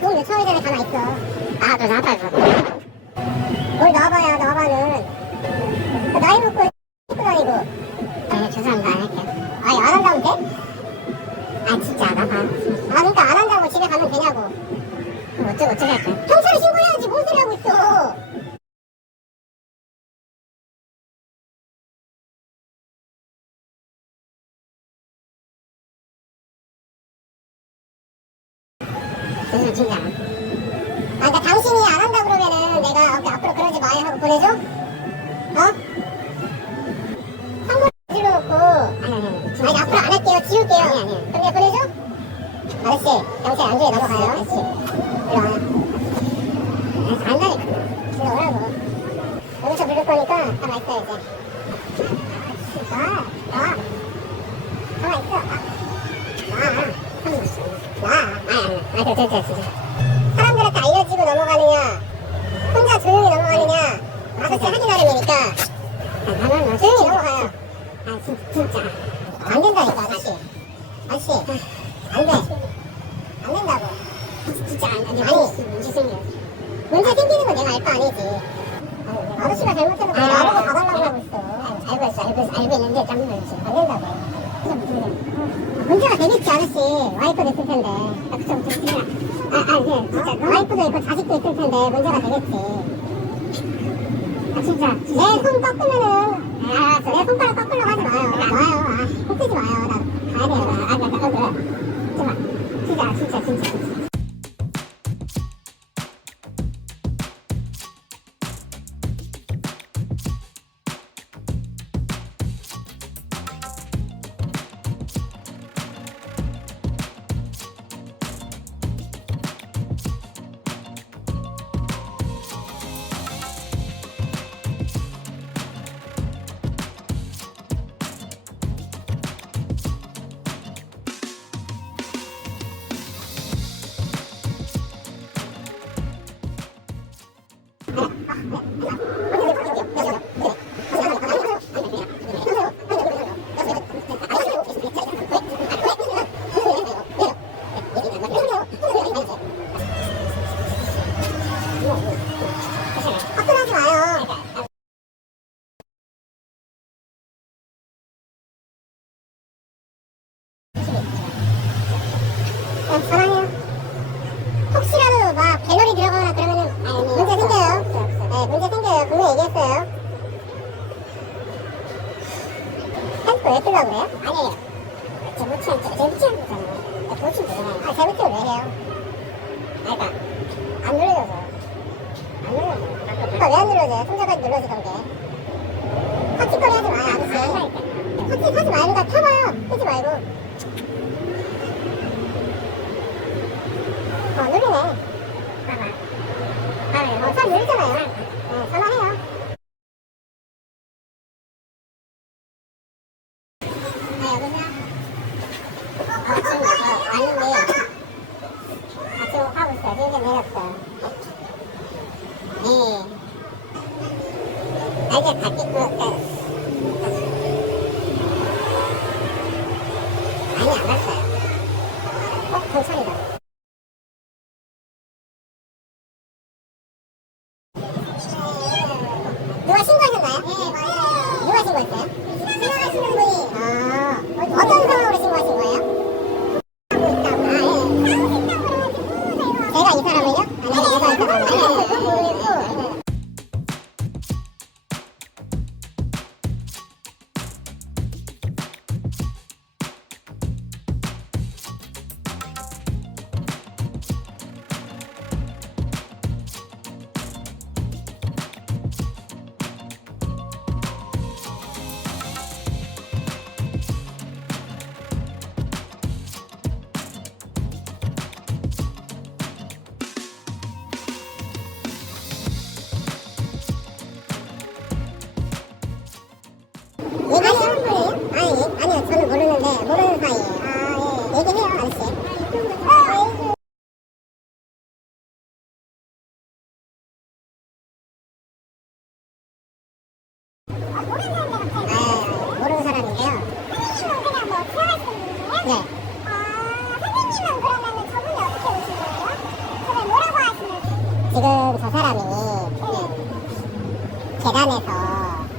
도움 요청하기 전에 가만히 있어. 아, 너 나봐, 이거. 아, 그러니까 당신이 안 한다 그러면은 내가 어, 앞으로 그러지 마요 하고 보내줘? 어? 선물 질러 놓고 아니 아니 아니 아니 앞으로 안 할게요 지울게요 아니 아니 그럼 내가 보내줘? 아저씨 경찰 안주에 넘어가요 아저씨 와요 알았어 간다니까 일로 오라고 여기서 부를 거니까 가만 있어 이제 나, 나 가만 있어 아, 나, 나, 아, 아, 아, 됐다, 됐다, 진짜. 사람들한테 알려지고 넘어가느냐, 혼자 조용히 넘어가느냐, 아저씨 확인하려니까. 아, 나는 조용히 넘어가요. 아, 진, 진짜. 안 된다니까, 아저씨. 아저씨, 안 돼. 안 된다고. 진짜 안 돼. 아니, 문제 생겨. 문제 생기는 건 내가 알거 아니지. 아니, 아저씨가 잘못해서 그냥 나보고 봐달라고 하고 있어. 알고 있어, 알고 있어, 알고 있는데 깜짝 놀랐지. 안 된다고. 그래서 무슨 일 문제가 되겠지 아저씨 와이프도 있을 텐데 아 그쵸 그쵸 진짜 아, 아 예, 진짜 와이프도 있고 자식도 있을 텐데 문제가 되겠지 아 진짜 내 손 꺾으면은 아, 내 손가락 꺾으려고 하지 마요. 마요. 아 Oh, my God. 쓰려고 그래요? 아니에요. 제 무치한 거잖아요. 보시면 되잖아요. 아, 제 무치를 왜 해요? 아, 그러니까 안 눌러져서. 안 눌러져. 그러니까 왜안 눌러져요? 손잡아서 눌러지던 게. 헛짓거리 하지 마요, 아저씨. 헛짓 하지 말고 타봐요. 끄지 말고. 어, 누르네. 봐봐. 봐봐요. 어, 잘 누르잖아요.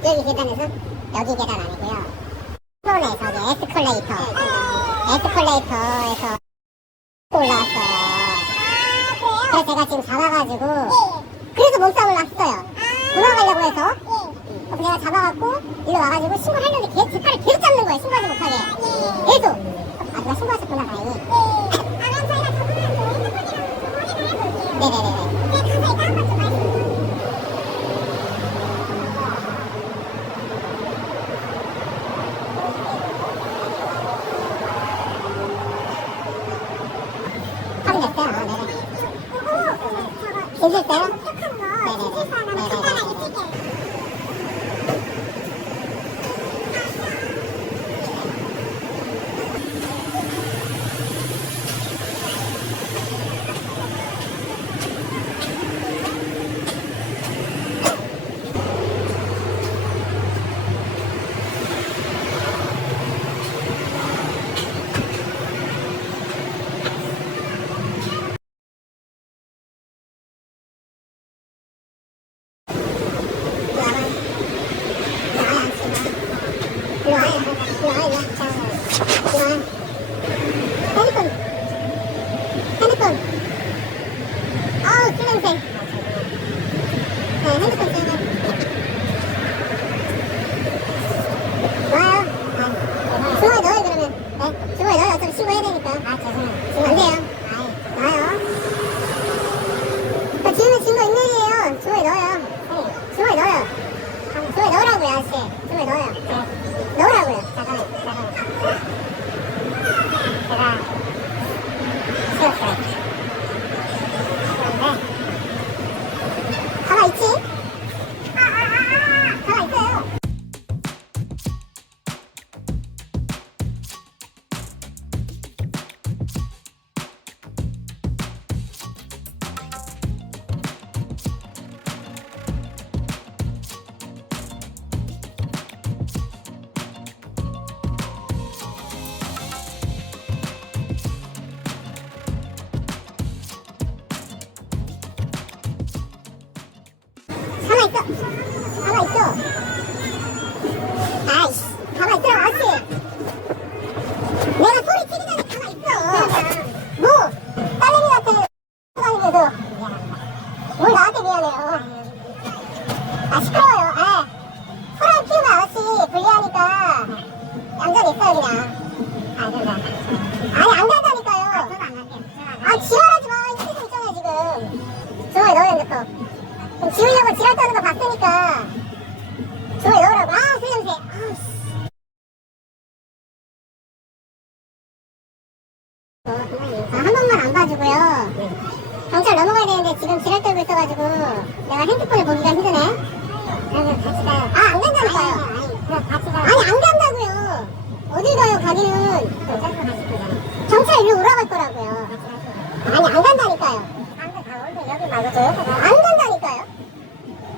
여기 계단에서 여기 계단 아니고요. 플로에서 에스컬레이터 에스컬레이터에서 올라왔어요. 그래서 제가 지금 잡아가지고 그래서 몸싸움을 났어요. 도망가려고 해서 그래서 내가 잡아갖고 일로 와가지고 신고를 했는데 걔, 제 팔을 계속 잡는 거예요. 신고하지 못하게 계속 아 누가 신고하셨구나 다행히 네네네 Không.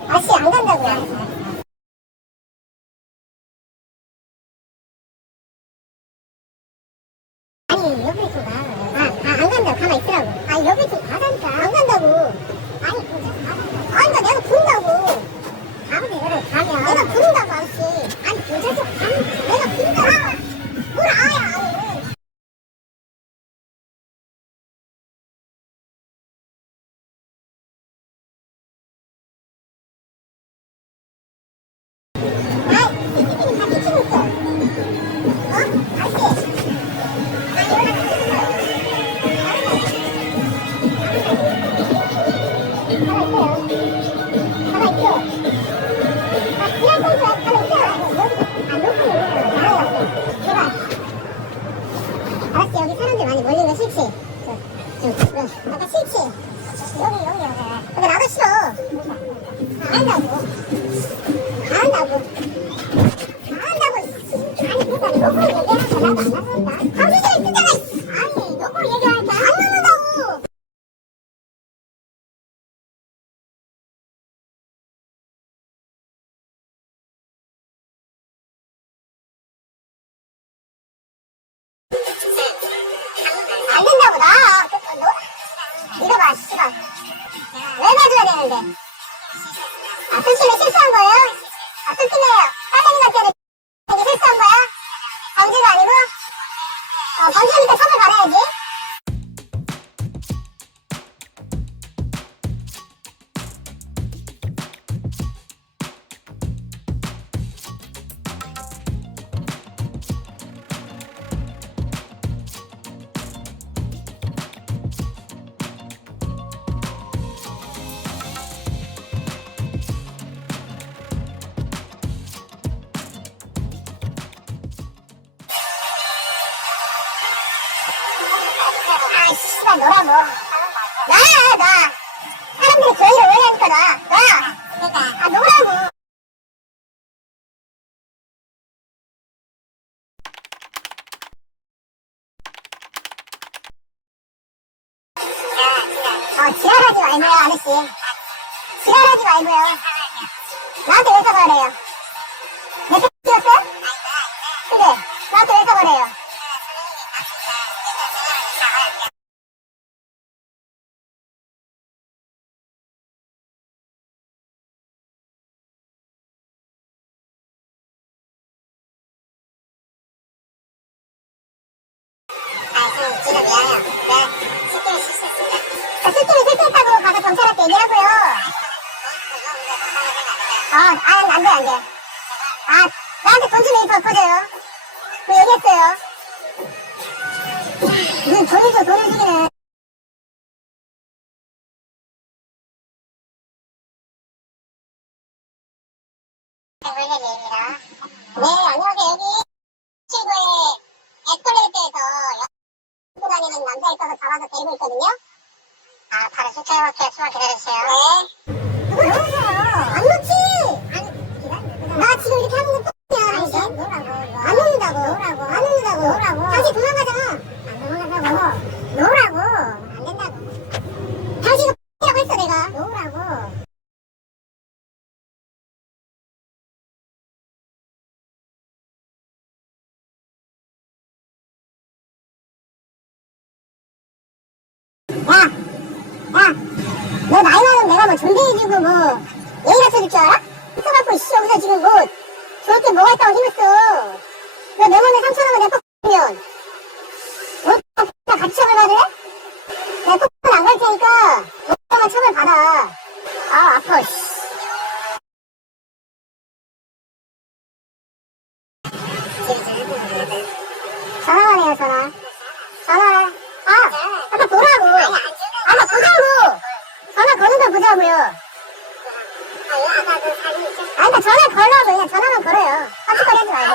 아씨 안 간다고요. 말고요. 나한테 왜 사과해요? 내 X였어요? 그래, 나한테 왜 실제로 실수했다고 가서 경찰한테 얘기하고요. 아, 아, 안 돼, 안 돼. 아, 나한테 돈 주면 이거 엎어져요. 그 얘기했어요. 무슨 돈을 줘, 돈을 주기는. 네, 안녕하세요. 여기 친구의 에스컬레이터에서 연구 다니는 남자 있어서 잡아서 데리고 있거든요. 아, 바로 출퇴근할게요. 조금만 기다려주세요. 네. 누구세요? 나 지금 이렇게 하는 건 X야. 아니지? 안 놓는다고. 놓으라고. 안 놓는다고. 놓으라고. 당신 도망가잖아. 놓으라고. 안 된다고. 당신이 X라고 했어, 내가. 놓으라고. 야! 야! 너 나이 많으면 내가 뭐 존대해주고 뭐 예의 갖춰줄 줄 알아? 써갖고 씨 여기서 지금 뭐게 뭐가 있다고 힘을 써. 너내 몸에 상처 나면 내가 면너 같이 처벌 받을래? 내가 톡 안갈 테니까 너만 처벌 받아. 아 아파 씨. 전화만 해요 전화. 전화. 아, 아까 보라고. 아까 보자고. 전화 거는 거 보자고요. 아, 그러니까 전화 걸라고 그냥 전화만 걸어요. 깜짝거리 하지 말고.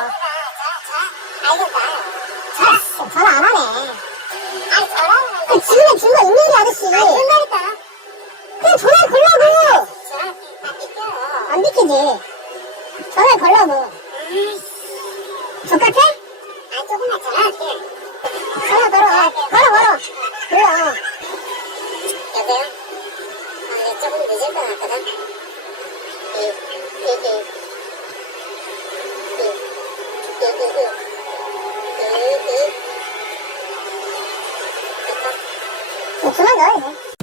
자, 전화 안 하네. 그 지금의 증거 있는데 아저씨. 그냥 전화 걸라고. 안 비키지. 전화 걸라고. 똑같아? 전화 걸어. 걸어 걸어. 그래요. 여보세요? 아, 네, 조금 늦을 것 같거든. つまん。ないね。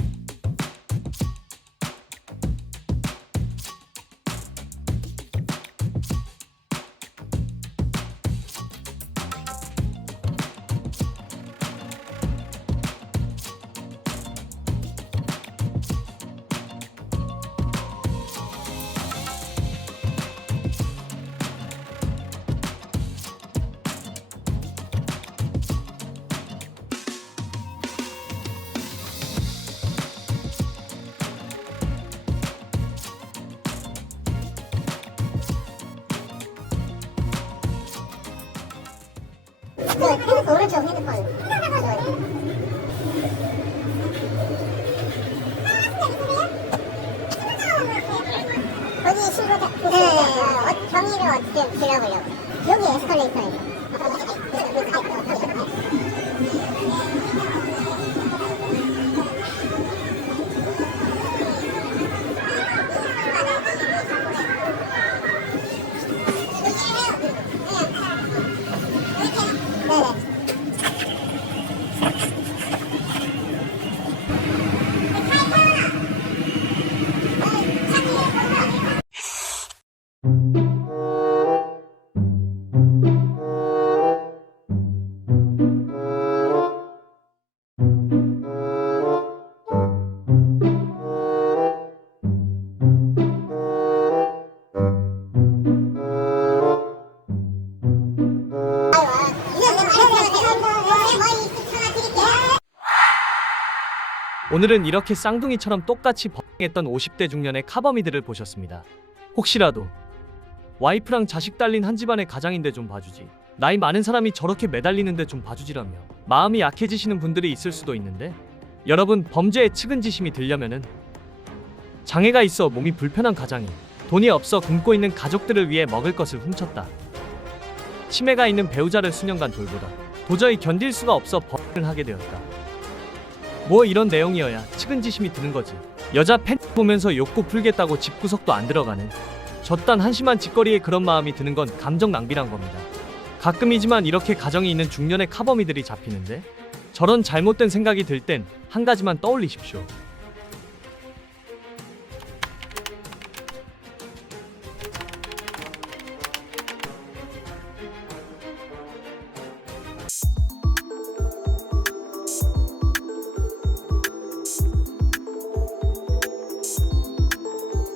네, 핸드폰 오른쪽 핸드폰. 신고 다. 네, 어, 경위를 어떻게 길러보려고. 여기 에스컬레이터예요. 오늘은 이렇게 쌍둥이처럼 똑같이 범했던 50대 중년의 카범이들을 보셨습니다. 혹시라도 와이프랑 자식 딸린 한 집안의 가장인데 좀 봐주지. 나이 많은 사람이 저렇게 매달리는데 좀 봐주지라며 마음이 약해지시는 분들이 있을 수도 있는데 여러분 범죄의 측은지심이 들려면은 장애가 있어 몸이 불편한 가장이 돈이 없어 굶고 있는 가족들을 위해 먹을 것을 훔쳤다. 치매가 있는 배우자를 수년간 돌보다 도저히 견딜 수가 없어 범행을 하게 되었다. 뭐 이런 내용이어야 측은지심이 드는 거지. 여자 팬 보면서 욕구 풀겠다고 집구석도 안 들어가는 저딴 한심한 짓거리에 그런 마음이 드는 건 감정 낭비란 겁니다. 가끔이지만 이렇게 가정이 있는 중년의 카범이들이 잡히는데 저런 잘못된 생각이 들 땐 한 가지만 떠올리십시오.